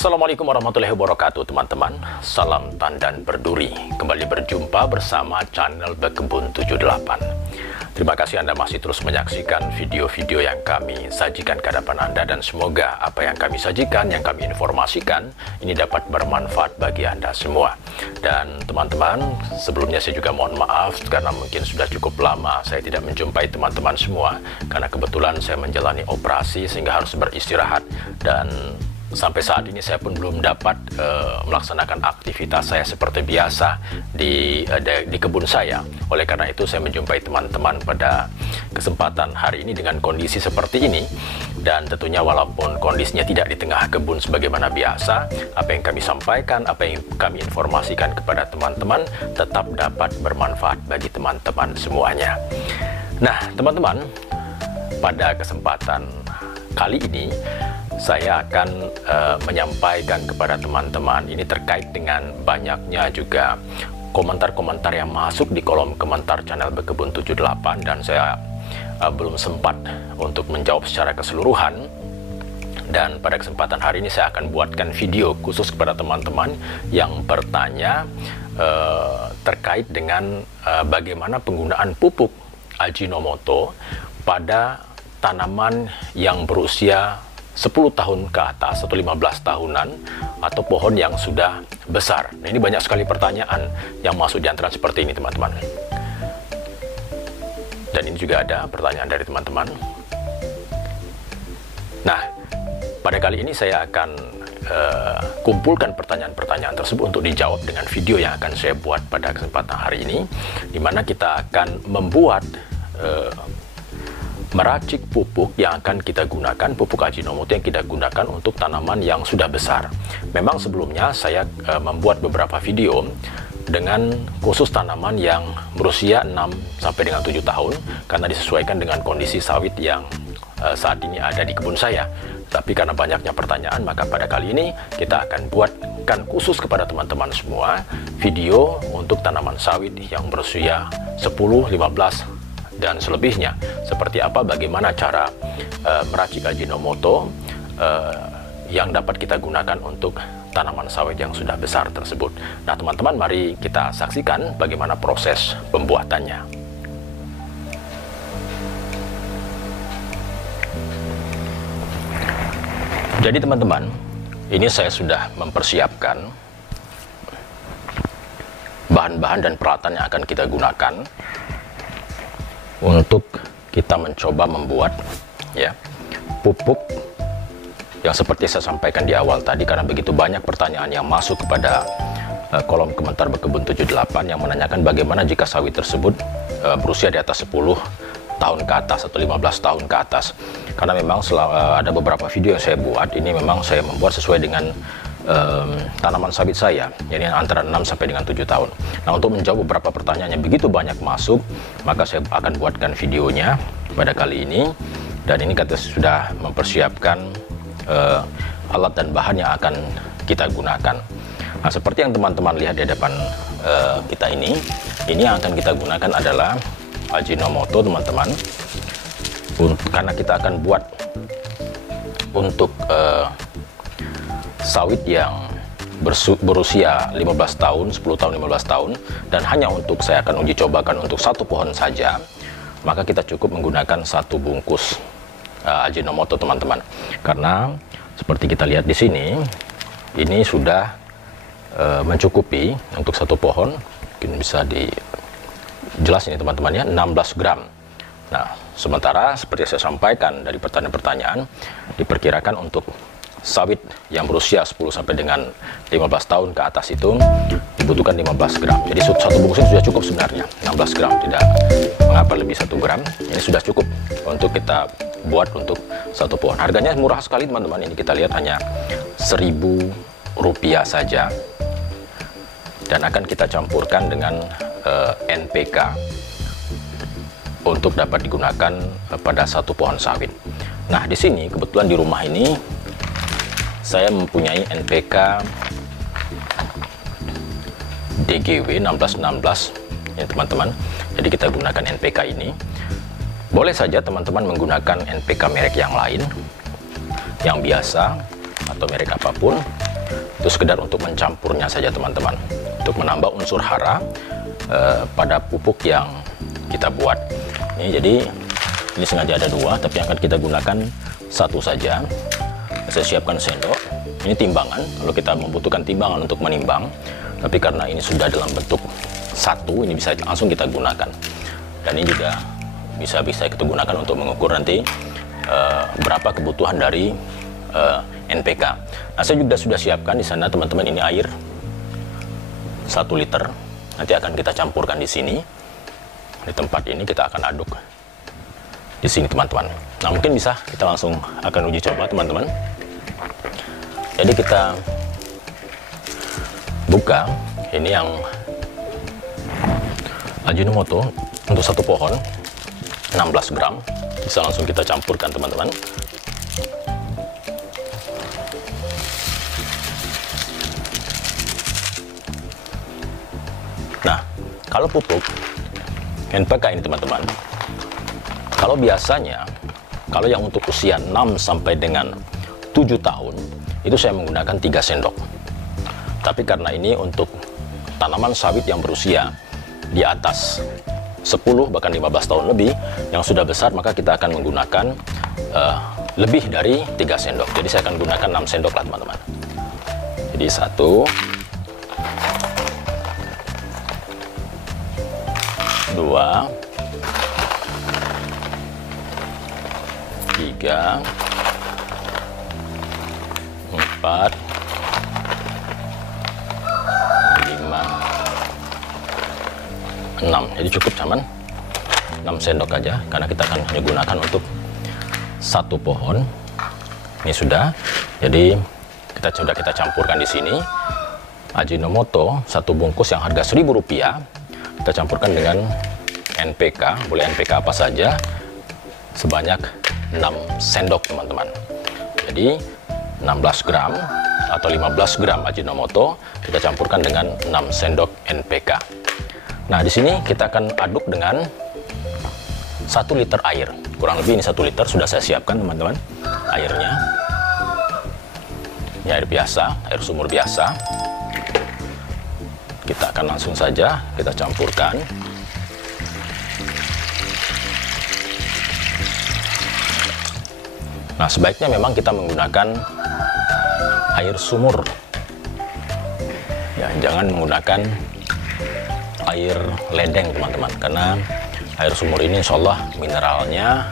Assalamualaikum warahmatullahi wabarakatuh teman-teman. Salam tandan berduri. Kembali berjumpa bersama channel Bekebun 78. Terima kasih Anda masih terus menyaksikan video-video yang kami sajikan ke hadapan Anda, dan semoga apa yang kami sajikan, yang kami informasikan ini dapat bermanfaat bagi Anda semua. Dan teman-teman, sebelumnya saya juga mohon maaf karena mungkin sudah cukup lama saya tidak menjumpai teman-teman semua, karena kebetulan saya menjalani operasi sehingga harus beristirahat, dan sampai saat ini saya pun belum dapat melaksanakan aktivitas saya seperti biasa di kebun saya. Oleh karena itu saya menjumpai teman-teman pada kesempatan hari ini dengan kondisi seperti ini, dan tentunya walaupun kondisinya tidak di tengah kebun sebagaimana biasa, apa yang kami sampaikan, apa yang kami informasikan kepada teman-teman tetap dapat bermanfaat bagi teman-teman semuanya. Nah teman-teman, pada kesempatan kali ini saya akan menyampaikan kepada teman-teman ini terkait dengan banyaknya juga komentar-komentar yang masuk di kolom komentar channel Bekebun 78, dan saya belum sempat untuk menjawab secara keseluruhan. Dan pada kesempatan hari ini saya akan buatkan video khusus kepada teman-teman yang bertanya terkait dengan bagaimana penggunaan pupuk Ajinomoto pada tanaman yang berusia 10 tahun ke atas atau 15 tahunan atau pohon yang sudah besar. Nah, ini banyak sekali pertanyaan yang masuk di antara seperti ini teman-teman. Dan ini juga ada pertanyaan dari teman-teman. Nah, pada kali ini saya akan kumpulkan pertanyaan-pertanyaan tersebut untuk dijawab dengan video yang akan saya buat pada kesempatan hari ini, di mana kita akan membuat meracik pupuk yang akan kita gunakan, pupuk Ajinomoto yang kita gunakan untuk tanaman yang sudah besar. Memang sebelumnya saya membuat beberapa video dengan khusus tanaman yang berusia 6 sampai dengan 7 tahun karena disesuaikan dengan kondisi sawit yang saat ini ada di kebun saya. Tapi karena banyaknya pertanyaan, maka pada kali ini kita akan buatkan khusus kepada teman-teman semua video untuk tanaman sawit yang berusia 10, 15 dan selebihnya, seperti apa, bagaimana cara meracik Ajinomoto yang dapat kita gunakan untuk tanaman sawit yang sudah besar tersebut. Nah teman-teman, mari kita saksikan bagaimana proses pembuatannya. Jadi teman-teman, ini saya sudah mempersiapkan bahan-bahan dan peralatan yang akan kita gunakan untuk kita mencoba membuat pupuk yang seperti saya sampaikan di awal tadi, karena begitu banyak pertanyaan yang masuk kepada kolom komentar Bekebun 78 yang menanyakan bagaimana jika sawit tersebut berusia di atas 10 tahun ke atas atau 15 tahun ke atas. Karena memang ada beberapa video yang saya buat, ini memang saya membuat sesuai dengan tanaman sawit saya, jadi antara 6 sampai dengan 7 tahun. Nah, untuk menjawab beberapa pertanyaan yang begitu banyak masuk, maka saya akan buatkan videonya pada kali ini. Dan ini kita sudah mempersiapkan alat dan bahan yang akan kita gunakan. Nah, seperti yang teman-teman lihat di hadapan kita ini yang akan kita gunakan adalah Ajinomoto teman-teman, karena kita akan buat untuk sawit yang berusia 15 tahun, 10 tahun, 15 tahun, dan hanya untuk saya akan uji cobakan untuk satu pohon saja, maka kita cukup menggunakan satu bungkus Ajinomoto teman-teman. Karena seperti kita lihat di sini, ini sudah mencukupi untuk satu pohon. Mungkin bisa dijelas ini teman-teman ya, 16 gram. Nah, sementara seperti saya sampaikan dari pertanyaan-pertanyaan, diperkirakan untuk sawit yang berusia 10 sampai dengan 15 tahun ke atas itu dibutuhkan 15 gram. Jadi satu bungkus ini sudah cukup sebenarnya, 16 gram, tidak mengapa lebih 1 gram. Ini sudah cukup untuk kita buat untuk satu pohon. Harganya murah sekali teman-teman, ini kita lihat hanya Rp1.000 saja. Dan akan kita campurkan dengan NPK untuk dapat digunakan pada satu pohon sawit. Nah, di sini kebetulan di rumah ini saya mempunyai NPK DGW 1616 ya teman-teman. Jadi kita gunakan NPK ini. Boleh saja teman-teman menggunakan NPK merek yang lain, yang biasa atau merek apapun, Itu sekedar untuk mencampurnya saja teman-teman, untuk menambah unsur hara pada pupuk yang kita buat ini. Jadi ini sengaja ada dua, tapi akan kita gunakan satu saja. Saya siapkan sendok, ini timbangan kalau kita membutuhkan timbangan untuk menimbang, tapi karena ini sudah dalam bentuk satu, ini bisa langsung kita gunakan. Dan ini juga bisa kita gunakan untuk mengukur nanti berapa kebutuhan dari NPK. Nah, saya juga sudah siapkan di sana teman-teman, ini air 1 liter. Nanti akan kita campurkan di sini. Di tempat ini kita akan aduk di sini teman-teman. Nah, mungkin bisa kita langsung akan uji coba teman-teman. Jadi kita buka ini yang Ajinomoto untuk 1 pohon 16 gram. Bisa langsung kita campurkan teman-teman. Nah, kalau pupuk NPK ini teman-teman, kalau biasanya, kalau yang untuk usia 6 sampai dengan 7 tahun, itu saya menggunakan 3 sendok. Tapi karena ini untuk tanaman sawit yang berusia di atas 10 bahkan 15 tahun lebih, yang sudah besar, maka kita akan menggunakan lebih dari 3 sendok. Jadi saya akan gunakan 6 sendok lah teman-teman. Jadi 1, 2, 3, 4, 5, 6. Jadi cukup cuman 6 sendok aja, karena kita akan hanya gunakan untuk 1 pohon. Ini sudah. Jadi kita campurkan di sini Ajinomoto 1 bungkus yang harga Rp1.000. Kita campurkan dengan NPK, boleh NPK apa saja, sebanyak 6 sendok teman-teman. Jadi 16 gram atau 15 gram Ajinomoto kita campurkan dengan 6 sendok NPK. Nah, di sini kita akan aduk dengan 1 liter air. Kurang lebih ini 1 liter sudah saya siapkan teman-teman airnya. Ini air biasa, air sumur biasa. Kita akan langsung saja kita campurkan. Nah, sebaiknya memang kita menggunakan air sumur. Ya, jangan menggunakan air ledeng teman-teman, karena air sumur ini insya Allah mineralnya,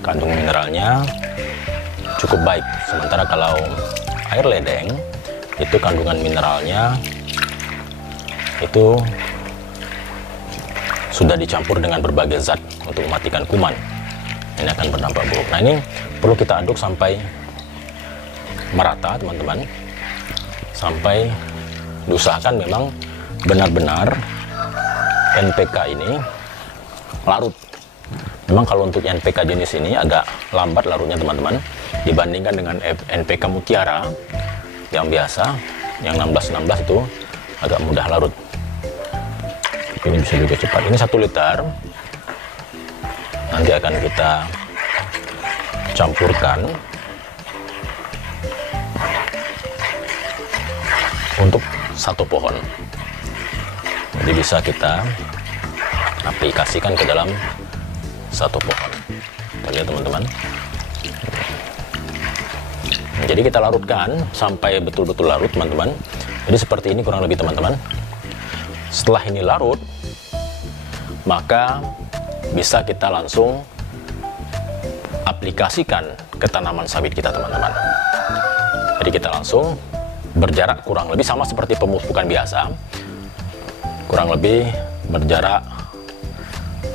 kandung mineralnya cukup baik. Sementara kalau air ledeng itu kandungan mineralnya itu sudah dicampur dengan berbagai zat untuk mematikan kuman. Ini akan berdampak buruk. Nah, ini perlu kita aduk sampai merata teman-teman, sampai diusahakan memang benar-benar NPK ini larut. Memang kalau untuk NPK jenis ini agak lambat larutnya teman-teman, dibandingkan dengan NPK Mutiara yang biasa, yang 16-16 itu agak mudah larut. Ini bisa juga cepat. Ini 1 liter. Nanti akan kita campurkan untuk 1 pohon. Jadi bisa kita aplikasikan ke dalam 1 pohon. Kita lihat teman-teman. Jadi kita larutkan sampai betul-betul larut teman-teman. Jadi seperti ini kurang lebih teman-teman. Setelah ini larut, maka bisa kita langsung aplikasikan ke tanaman sawit kita teman-teman. Jadi kita langsung berjarak kurang lebih sama seperti pemupukan biasa, kurang lebih berjarak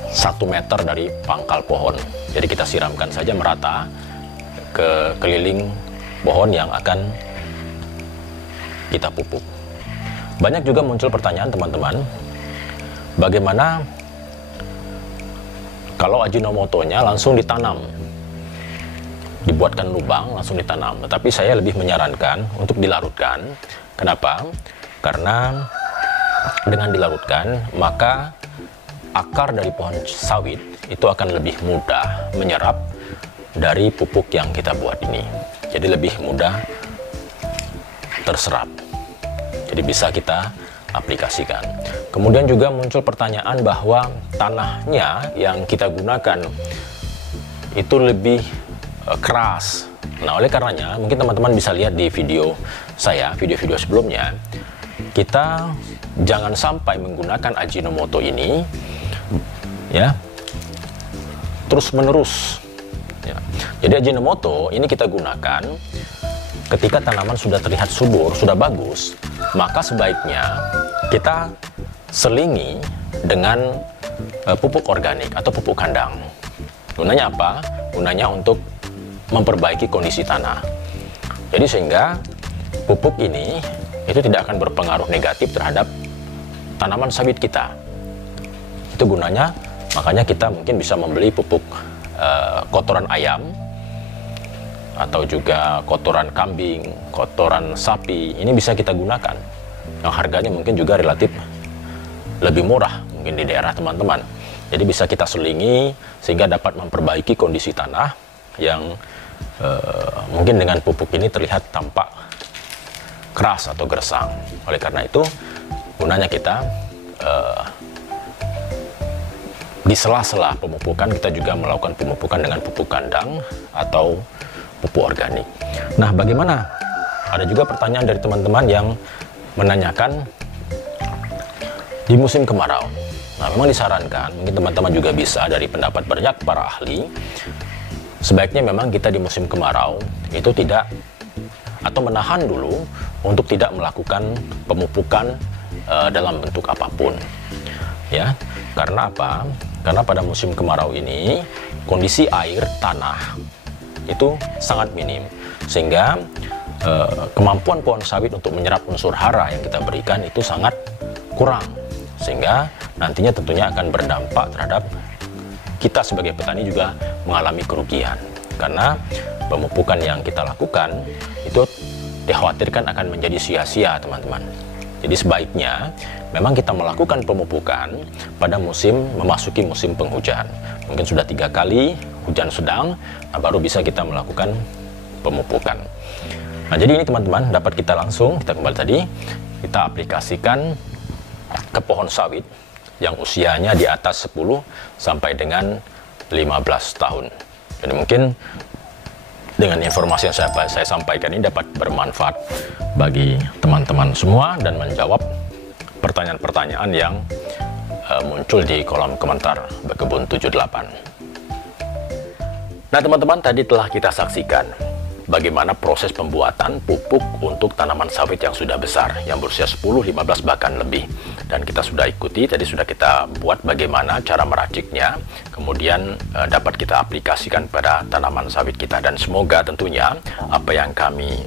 1 meter dari pangkal pohon. Jadi kita siramkan saja merata ke keliling pohon yang akan kita pupuk. Banyak juga muncul pertanyaan teman-teman, bagaimana kalau Ajinomotonya langsung ditanam, dibuatkan lubang langsung ditanam. Tetapi saya lebih menyarankan untuk dilarutkan. Kenapa? Karena dengan dilarutkan maka akar dari pohon sawit itu akan lebih mudah menyerap dari pupuk yang kita buat ini. Jadi lebih mudah terserap. Jadi bisa kita aplikasikan. Kemudian juga muncul pertanyaan bahwa tanahnya yang kita gunakan itu lebih keras. Nah, oleh karenanya mungkin teman-teman bisa lihat di video saya, video-video sebelumnya, kita jangan sampai menggunakan Ajinomoto ini ya terus menerus ya. Jadi Ajinomoto ini kita gunakan ketika tanaman sudah terlihat subur, sudah bagus, maka sebaiknya kita selingi dengan pupuk organik atau pupuk kandang. Gunanya apa? Gunanya untuk memperbaiki kondisi tanah. Jadi sehingga pupuk ini itu tidak akan berpengaruh negatif terhadap tanaman sawit kita. Itu gunanya, makanya kita mungkin bisa membeli pupuk kotoran ayam atau juga kotoran kambing, kotoran sapi. Ini bisa kita gunakan, yang harganya mungkin juga relatif lebih murah mungkin di daerah teman-teman. Jadi bisa kita selingi sehingga dapat memperbaiki kondisi tanah yang mungkin dengan pupuk ini terlihat tampak keras atau gersang. Oleh karena itu gunanya kita di sela-sela pemupukan kita juga melakukan pemupukan dengan pupuk kandang atau pupuk organik. Nah, bagaimana? Ada juga pertanyaan dari teman-teman yang menanyakan di musim kemarau. Nah, memang disarankan, mungkin teman-teman juga bisa dari pendapat banyak para ahli, sebaiknya memang kita di musim kemarau itu tidak atau menahan dulu untuk tidak melakukan pemupukan dalam bentuk apapun. Ya, karena apa? Karena pada musim kemarau ini kondisi air tanah itu sangat minim, sehingga kemampuan pohon sawit untuk menyerap unsur hara yang kita berikan itu sangat kurang, sehingga nantinya tentunya akan berdampak terhadap kita sebagai petani juga mengalami kerugian, karena pemupukan yang kita lakukan itu dikhawatirkan akan menjadi sia-sia, teman-teman. Jadi sebaiknya memang kita melakukan pemupukan pada memasuki musim penghujan. Mungkin sudah 3 kali hujan sedang, nah baru bisa kita melakukan pemupukan. Nah, jadi ini teman-teman dapat kita kembali tadi, kita aplikasikan ke pohon sawit yang usianya di atas 10 sampai dengan 15 tahun. Jadi mungkin dengan informasi yang saya sampaikan ini dapat bermanfaat bagi teman-teman semua dan menjawab pertanyaan-pertanyaan yang muncul di kolom komentar Bekebun 78. Nah, teman-teman, tadi telah kita saksikan bagaimana proses pembuatan pupuk untuk tanaman sawit yang sudah besar, yang berusia 10, 15 bahkan lebih. Dan kita sudah ikuti, tadi sudah kita buat bagaimana cara meraciknya, kemudian dapat kita aplikasikan pada tanaman sawit kita. Dan semoga tentunya apa yang kami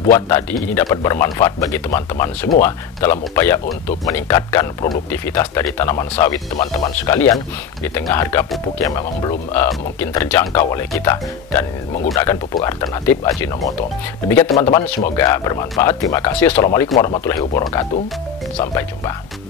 buat tadi ini dapat bermanfaat bagi teman-teman semua dalam upaya untuk meningkatkan produktivitas dari tanaman sawit teman-teman sekalian di tengah harga pupuk yang memang belum mungkin terjangkau oleh kita, dan menggunakan pupuk alternatif Ajinomoto. Demikian teman-teman, semoga bermanfaat. Terima kasih. Assalamualaikum warahmatullahi wabarakatuh. Sampai jumpa.